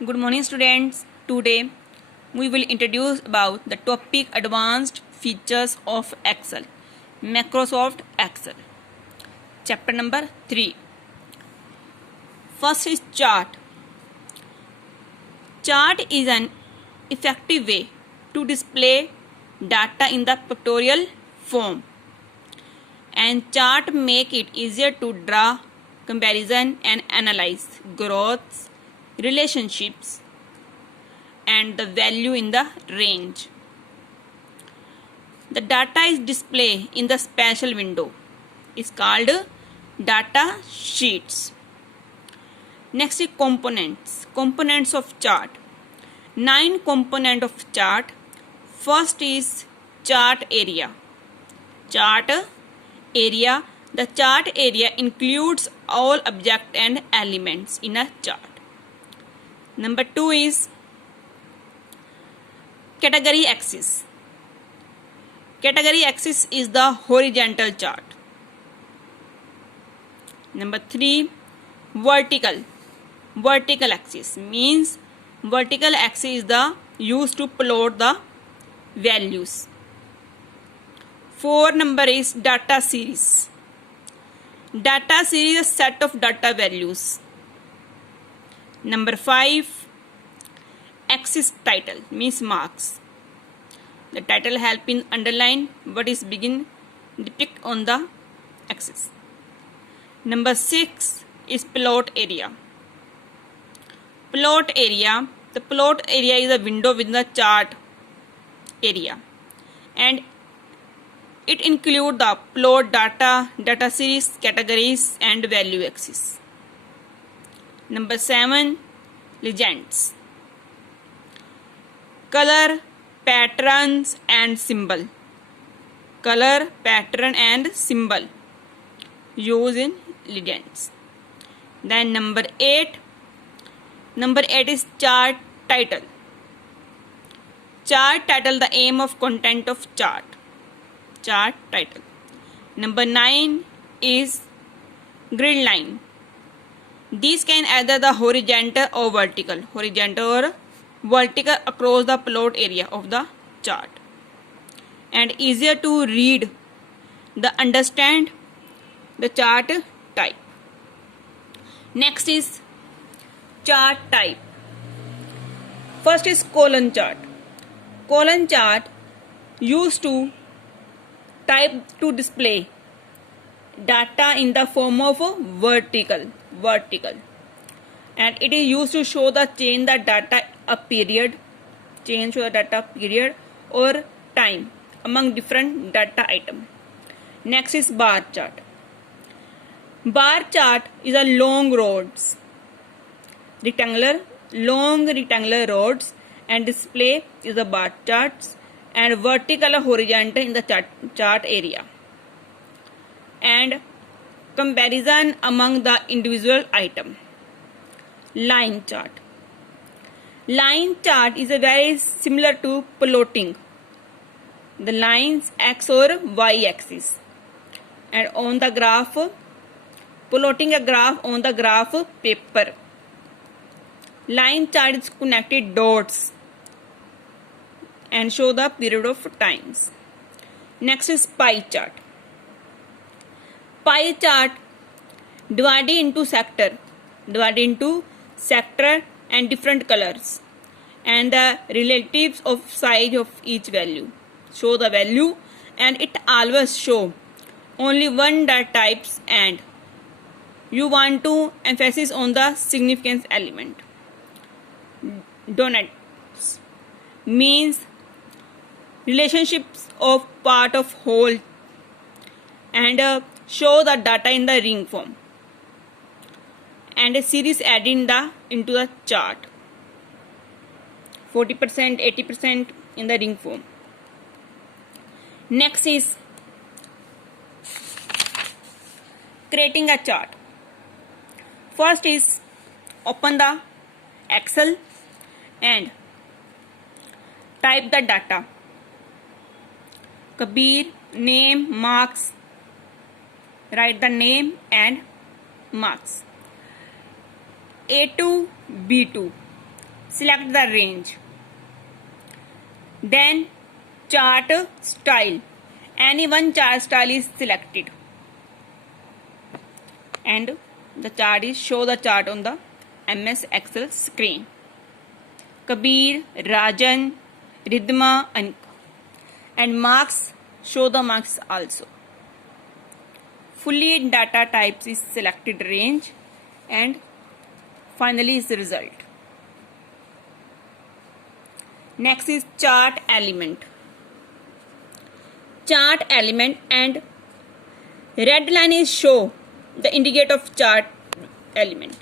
Good morning students. Today we will introduce about the topic advanced features of Excel. Microsoft Excel. Chapter number 3. First is chart. Chart is an effective way to display data in the pictorial form. And chart make it easier to draw, comparison and analyze growths, relationships and the value in the range. The data is displayed in the special window. It's called data sheets. Next is components. Components of chart. 9 components of chart. First is chart area. Chart area. The chart area includes all objects and elements in a chart. Number 2 is category axis. Category axis is the horizontal chart. Number 3, vertical. Vertical axis means vertical axis is the used to plot the values. 4 number is data series. Data series is a set of data values. Number 5, axis title means marks. The title help in underline what is begin depict on the axis. Number 6 is plot area. Plot area. The plot area is a window within the chart area, and it include the plot data, data series, categories, and value axis. Number 7, legends. Color, patterns, and symbol. Color, pattern, and symbol used in legends. Then number 8. Number 8 is chart title. Chart title, the aim of content of chart. Chart title. Number 9 is grid line. These can either the horizontal or vertical. Horizontal or vertical across the plot area of the chart. And easier to read, the understand the chart type. Next is chart type. First is column chart. Column chart used to type to display data in the form of vertical, and it is used to show the change the data a period, change the data period or time among different data item. Next is bar chart. Bar chart is a long rods, long rectangular rods, and display is the bar charts, and vertical or horizontal in the chart area, and comparison among the individual item. Line chart. Line chart is a very similar to plotting the lines x or y axis, and on the graph, plotting a graph on the graph paper. Line chart is connected dots and show the period of times. Next is pie chart. Pie chart divided into sector and different colors, and the relatives of size of each value. Show the value, and it always show only one data types, and you want to emphasis on the significance element. Donuts means relationships of part of whole, and show the data in the ring form, and a series added into the chart, 40%, 80% in the ring form. Next is creating a chart. First is open the Excel and type the data. Kabir, name, marks. Write the name and marks. A2, B2. select the range. Then chart style, any one chart style is selected, and the chart is show the chart on the MS Excel screen. Kabir, Rajan, Ridhima, Anika, and marks, show the marks also. Fully data types is selected range, and finally is the result. Next is chart element. Chart element and red line is show the indicator of chart element.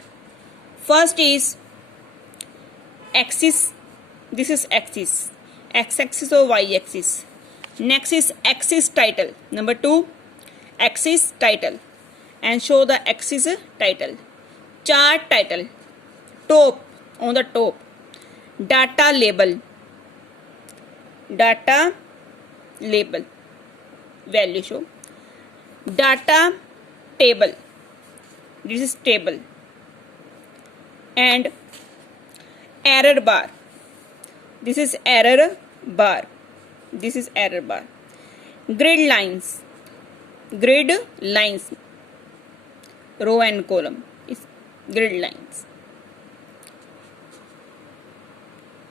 First is axis, this is axis, x-axis or y-axis. Next is axis title. Number 2, axis title, and show the axis title. Chart title, top, on the top. Data label, data label, value show. Data table, this is table. And error bar, this is error bar, this is error bar. Grid lines, row and column is grid lines.